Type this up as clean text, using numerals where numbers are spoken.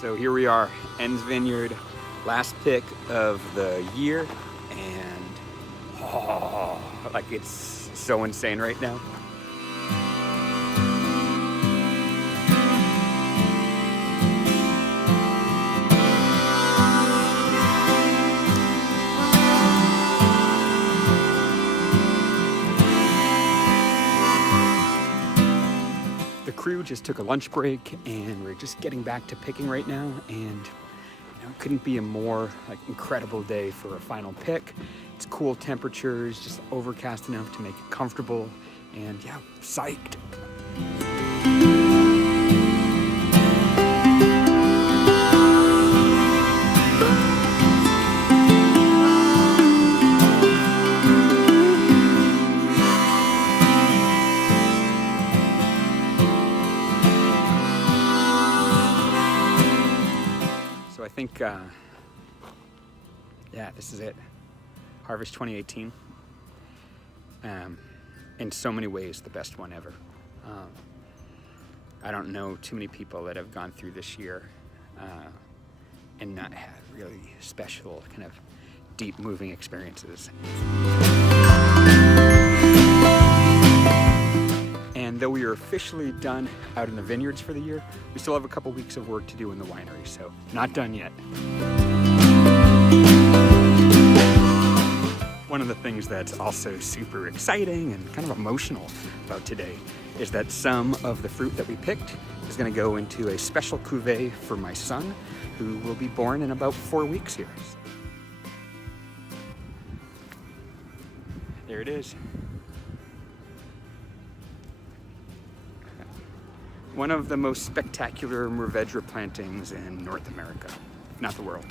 So here we are, Enz Vineyard, last pick of the year, and like it's so insane right now. The crew just took a lunch break and we're just getting back to picking right now, and it couldn't be a more incredible day for a final pick. It's cool temperatures, just overcast enough to make it comfortable, and yeah, psyched. So I think, yeah, this is it. Harvest 2018. In so many ways, the best one ever. I don't know too many people that have gone through this year and not had really special, kind of deep, moving experiences. And though we are officially done out in the vineyards for the year, we still have a couple weeks of work to do in the winery, so not done yet. One of the things that's also super exciting and kind of emotional about today is that some of the fruit that we picked is going to go into a special cuvee for my son, who will be born in about 4 weeks here. There it is. One of the most spectacular Mourvèdre plantings in North America, if not the world.